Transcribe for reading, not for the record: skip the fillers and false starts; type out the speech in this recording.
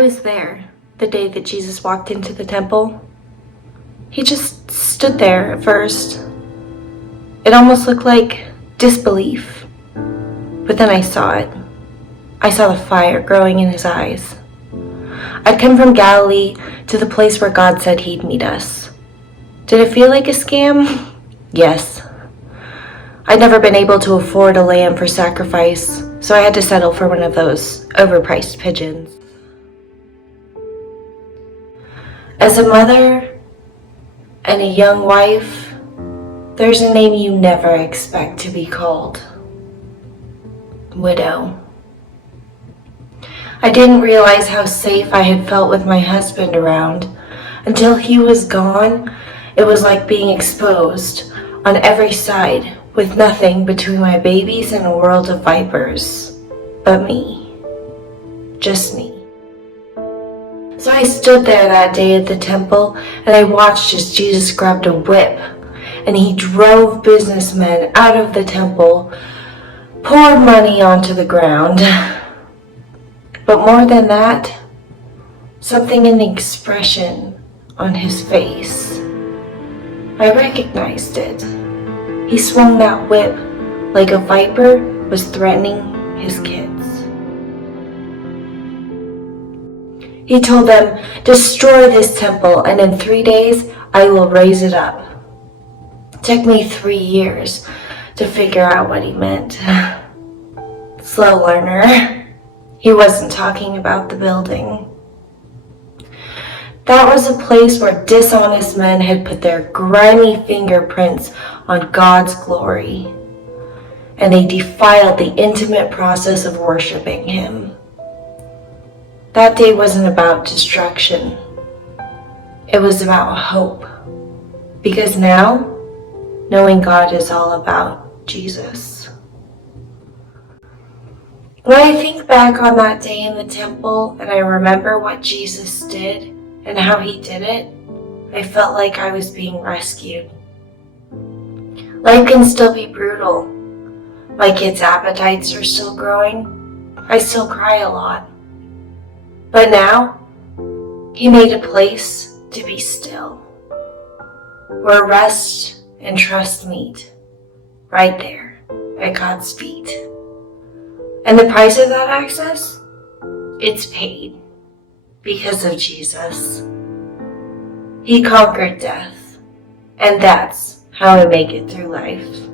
was there the day that Jesus walked into the temple. He just stood there at first. It almost looked like disbelief. But then I saw it. I saw the fire growing in his eyes. I'd come from Galilee to the place where God said he'd meet us. Did it feel like a scam? Yes. I'd never been able to afford a lamb for sacrifice, so I had to settle for one of those overpriced pigeons. As a mother and a young wife, there's a name you never expect to be called. Widow. I didn't realize how safe I had felt with my husband around. Until he was gone, it was like being exposed on every side with nothing between my babies and a world of vipers. But me. Just me. So I stood there that day at the temple and I watched as Jesus grabbed a whip and he drove businessmen out of the temple, poured money onto the ground. But more than that, something in the expression on his face. I recognized it. He swung that whip like a viper was threatening his kids. He told them, "Destroy this temple, and in 3 days I will raise it up." It took me 3 years to figure out what he meant. Slow learner. He wasn't talking about the building. That was a place where dishonest men had put their grimy fingerprints on God's glory, and they defiled the intimate process of worshiping him. That day wasn't about destruction. It was about hope. Because now, knowing God is all about Jesus. When I think back on that day in the temple and I remember what Jesus did and how he did it, I felt like I was being rescued. Life can still be brutal. My kids' appetites are still growing. I still cry a lot. But now, he made a place to be still, where rest and trust meet, right there at God's feet. And the price of that access? It's paid because of Jesus. He conquered death, and that's how I make it through life.